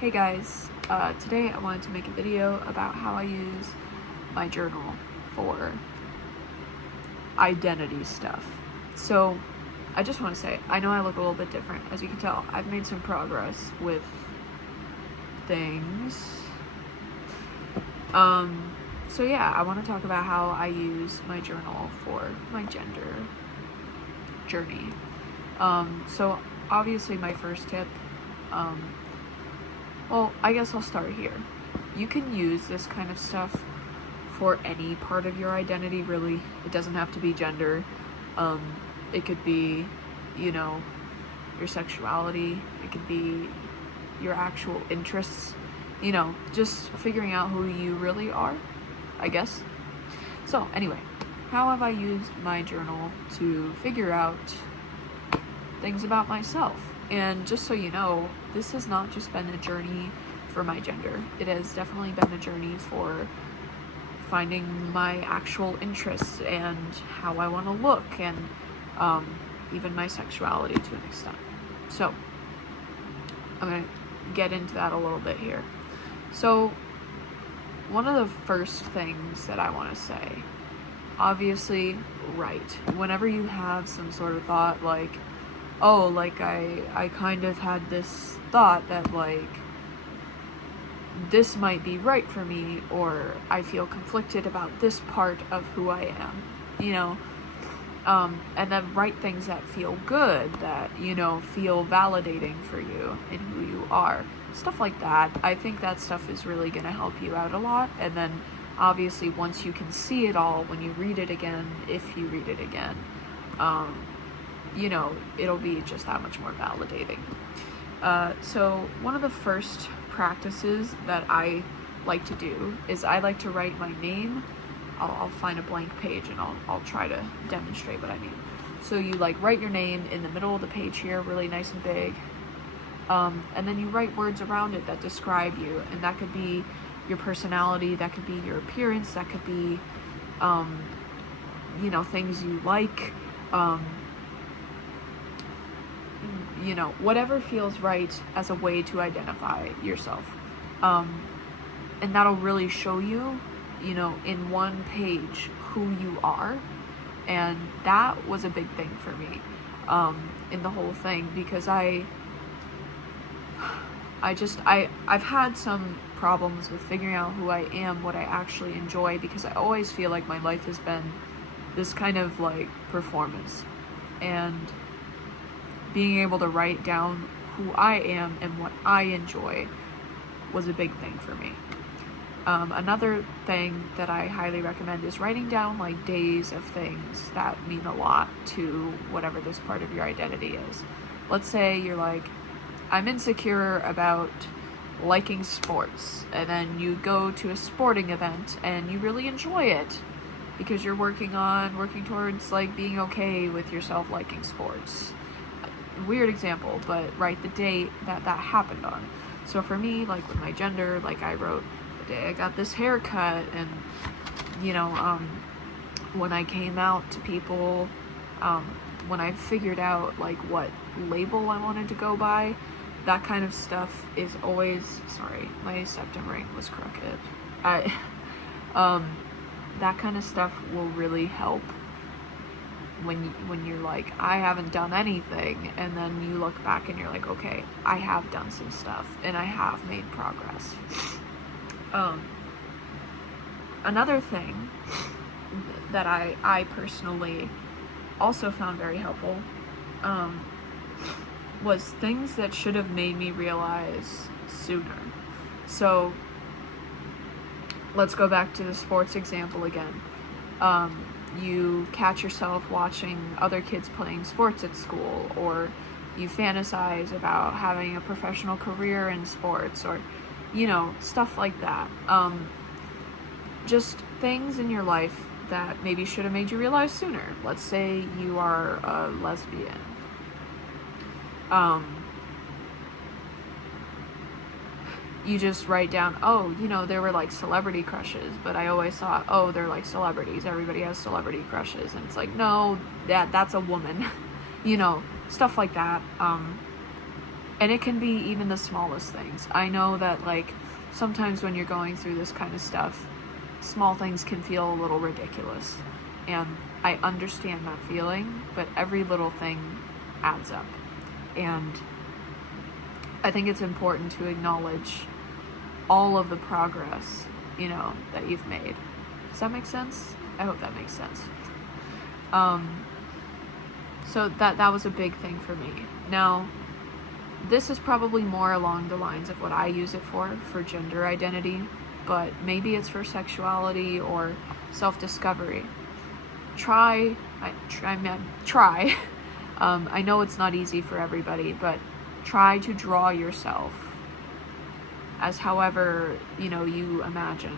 Hey guys, today I wanted to make a video about how I use my journal for identity stuff. So I just want to say, I know I look a little bit different. As you can tell, I've made some progress with things. So yeah, I want to talk about how I use my journal for my gender journey. So obviously my first tip, well, I guess I'll start here. You can use this kind of stuff for any part of your identity, really. It doesn't have to be gender. It could be, your sexuality. It could be your actual interests. Just figuring out who you really are, I guess. So, anyway, how have I used my journal to figure out things about myself? And just so you know, this has not just been a journey for my gender. It has definitely been a journey for finding my actual interests and how I want to look, and even my sexuality to an extent. So I'm going to get into that a little bit here. So one of the first things that I want to say, obviously, write. Whenever you have some sort of thought like, oh, like I kind of had this thought that like this might be right for me, or I feel conflicted about this part of who I am, and then write things that feel good, that, feel validating for you and who you are. Stuff like that. I think that stuff is really going to help you out a lot. And then obviously once you can see it all, when you read it again, if you read it again, it'll be just that much more validating. So one of the first practices that I like to do is I like to write my name. I'll find a blank page and I'll try to demonstrate what I mean. So you write your name in the middle of the page here, really nice and big. And then you write words around it that describe you, and that could be your personality, that could be your appearance, that could be, things you like, whatever feels right as a way to identify yourself. And that'll really show you, in one page who you are. And that was a big thing for me, in the whole thing, because I've had some problems with figuring out who I am, what I actually enjoy, because I always feel like my life has been this kind of performance. And being able to write down who I am and what I enjoy was a big thing for me. Another thing that I highly recommend is writing down days of things that mean a lot to whatever this part of your identity is. Let's say you're I'm insecure about liking sports, and then you go to a sporting event and you really enjoy it because you're working towards being okay with yourself liking sports. Weird example, but write the date that happened on. So for me, with my gender, I wrote the day I got this haircut, and when I came out to people, when I figured out what label I wanted to go by. That kind of stuff is always, sorry, my septum ring was crooked. That kind of stuff will really help when you're I haven't done anything, and then you look back and you're okay, I have done some stuff and I have made progress. Another thing that I personally also found very helpful was things that should have made me realize sooner. So let's go back to the sports example again. You catch yourself watching other kids playing sports at school, or you fantasize about having a professional career in sports, or stuff like that. Just things in your life that maybe should have made you realize sooner. Let's say you are a lesbian. You just write down, there were celebrity crushes, but I always thought, they're celebrities, everybody has celebrity crushes, and it's no, that's a woman. Stuff like that. And it can be even the smallest things. I know that, like, sometimes when you're going through this kind of stuff, small things can feel a little ridiculous. And I understand that feeling, but every little thing adds up. And I think it's important to acknowledge all of the progress, you know, that you've made. Does that make sense? I hope that makes sense. So that was a big thing for me. Now, this is probably more along the lines of what I use it for gender identity, but maybe it's for sexuality or self-discovery. Try. I know it's not easy for everybody, but try to draw yourself as however, you know, you imagine,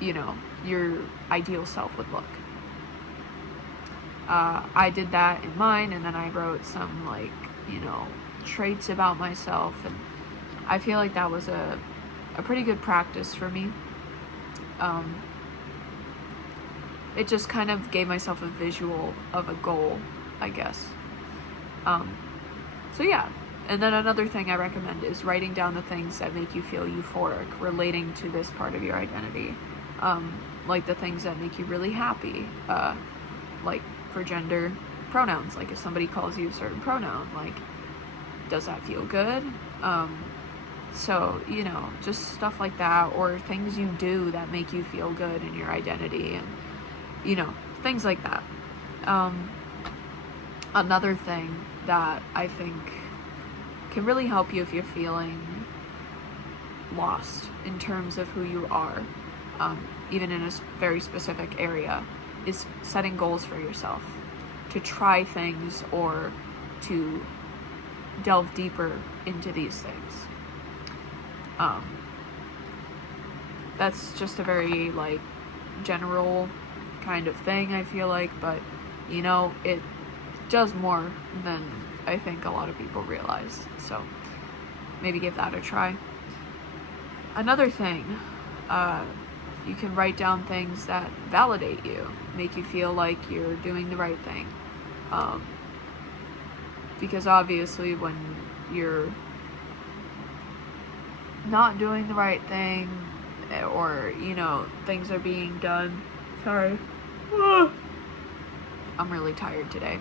you know, your ideal self would look. I did that in mine, and then I wrote some, like, you know, traits about myself, and I feel like that was a pretty good practice for me. It just kind of gave myself a visual of a goal, I guess. So yeah. And then another thing I recommend is writing down the things that make you feel euphoric relating to this part of your identity. Like the things that make you really happy. Like for gender, pronouns. Like if somebody calls you a certain pronoun, like, does that feel good? So, you know, just stuff like that, or things you do that make you feel good in your identity, and, you know, things like that. Another thing that I think can really help you if you're feeling lost in terms of who you are, even in a very specific area, is setting goals for yourself, to try things or to delve deeper into these things. That's just a very, like, general kind of thing, I feel like, but, you know, it does more than I think a lot of people realize, so maybe give that a try. Another thing, you can write down things that validate you, make you feel like you're doing the right thing, because obviously when you're not doing the right thing, or, you know, things are being done, sorry, I'm really tired today,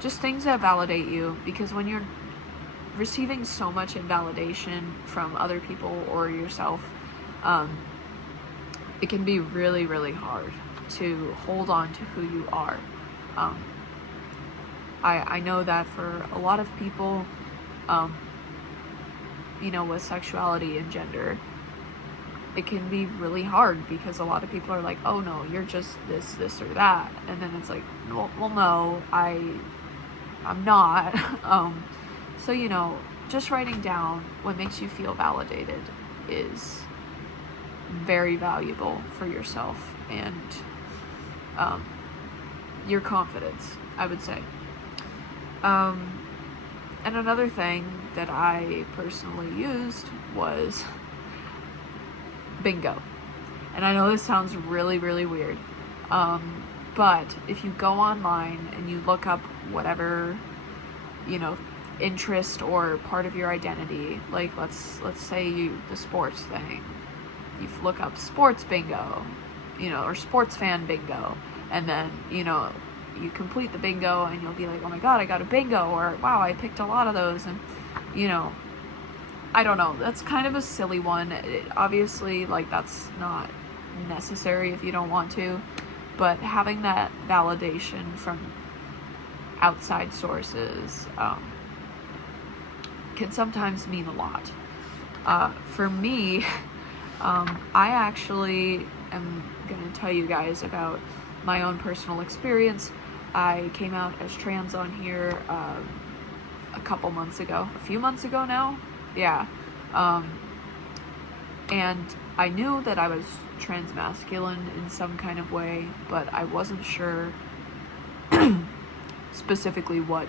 just things that validate you, because when you're receiving so much invalidation from other people or yourself, it can be really, really hard to hold on to who you are. I know that for a lot of people, you know, with sexuality and gender, it can be really hard because a lot of people are like, oh no, you're just this or that, and then it's like, well no, I'm not. So, you know, just writing down what makes you feel validated is very valuable for yourself and your confidence, I would say. And another thing that I personally used was bingo. And I know this sounds really, really weird, but if you go online and you look up whatever, you know, interest or part of your identity, like let's say the sports thing, you look up sports bingo, you know, or sports fan bingo, and then, you know, you complete the bingo and you'll be like, oh my god, I got a bingo, or wow, I picked a lot of those, and, you know, I don't know, that's kind of a silly one. Obviously, like, that's not necessary if you don't want to, but having that validation from outside sources can sometimes mean a lot. For me, I actually am going to tell you guys about my own personal experience. I came out as trans on here a few months ago now. Yeah. And I knew that I was transmasculine in some kind of way, but I wasn't sure specifically what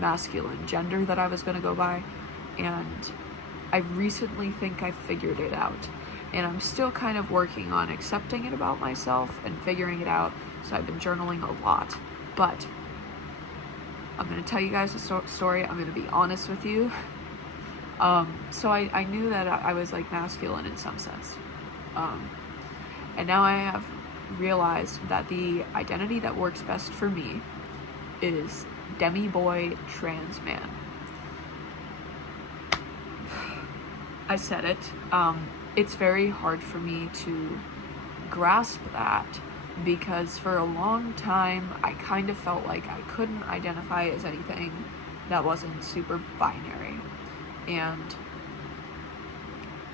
masculine gender that I was going to go by. And I recently think I figured it out. And I'm still kind of working on accepting it about myself and figuring it out. So I've been journaling a lot. But I'm going to tell you guys a story. I'm going to be honest with you. So I knew that I was like masculine in some sense. And now I have realized that the identity that works best for me is demi boy trans man. I said it. It's very hard for me to grasp that because for a long time I kind of felt like I couldn't identify as anything that wasn't super binary. And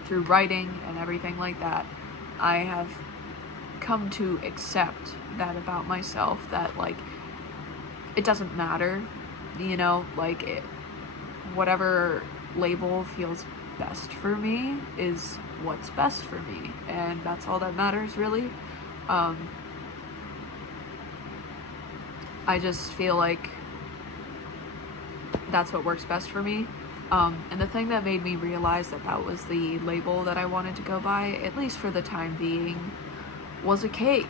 through writing and everything like that, I have come to accept that about myself, that like it doesn't matter, you know, like whatever label feels best for me is what's best for me, and that's all that matters really. I just feel like that's what works best for me. And the thing that made me realize that that was the label that I wanted to go by, at least for the time being, was a cake.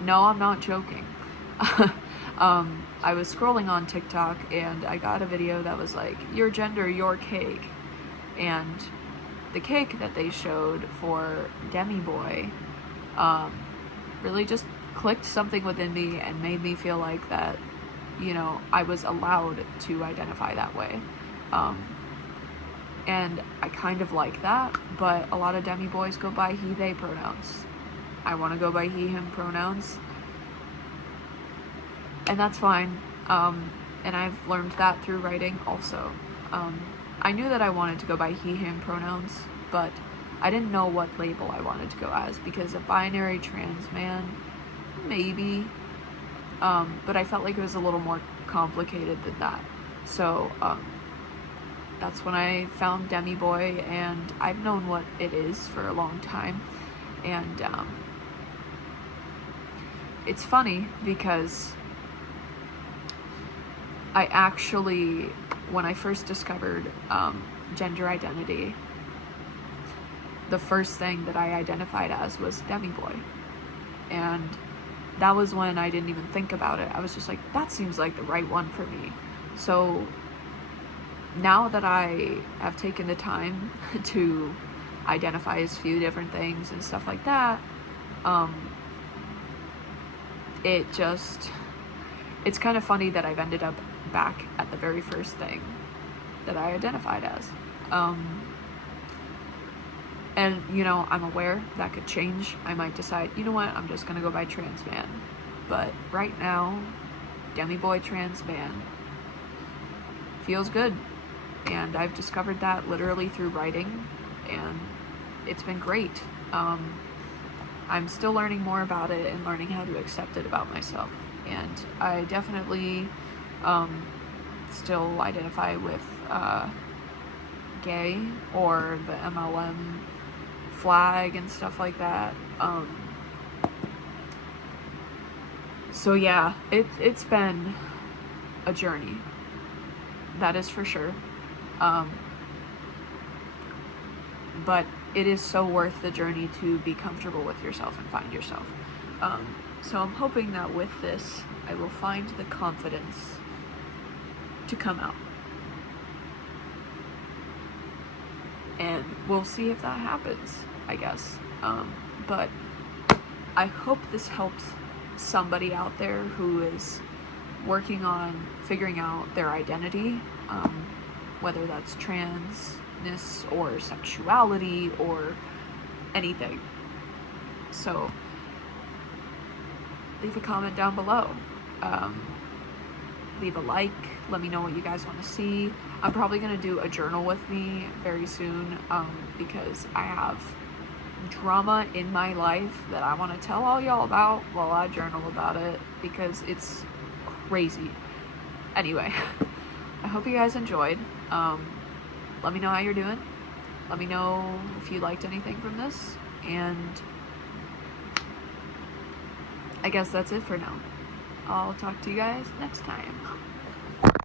No, I'm not joking. I was scrolling on TikTok and I got a video that was like, your gender, your cake. And the cake that they showed for Demi Boy really just clicked something within me and made me feel like that, you know, I was allowed to identify that way. And I kind of like that, but a lot of demi boys go by he, they pronouns. I want to go by he, him pronouns. And that's fine. And I've learned that through writing also. I knew that I wanted to go by he, him pronouns, but I didn't know what label I wanted to go as, because a binary trans man, maybe. But I felt like it was a little more complicated than that. So, that's when I found Demi Boy, and I've known what it is for a long time. And, it's funny because I actually, when I first discovered, gender identity, the first thing that I identified as was Demi Boy. And that was when I didn't even think about it. I was just like, that seems like the right one for me. So now that I have taken the time to identify as few different things and stuff like that, it's kind of funny that I've ended up back at the very first thing that I identified as. And, you know, I'm aware that could change. I might decide, you know what, I'm just gonna go by trans man. But right now, Demi Boy trans man feels good. And I've discovered that literally through writing, and it's been great. I'm still learning more about it and learning how to accept it about myself. And I definitely still identify with gay, or the MLM flag and stuff like that. So yeah, it's been a journey, that is for sure. But it is so worth the journey to be comfortable with yourself and find yourself. So I'm hoping that with this, I will find the confidence to come out. And we'll see if that happens, I guess. But I hope this helps somebody out there who is working on figuring out their identity, whether that's transness or sexuality or anything. So leave a comment down below. Leave a like. Let me know what you guys want to see. I'm probably going to do a journal with me very soon, because I have drama in my life that I want to tell all y'all about while I journal about it, because it's crazy. Anyway, I hope you guys enjoyed. Let me know how you're doing. Let me know if you liked anything from this, and I guess that's it for now. I'll talk to you guys next time.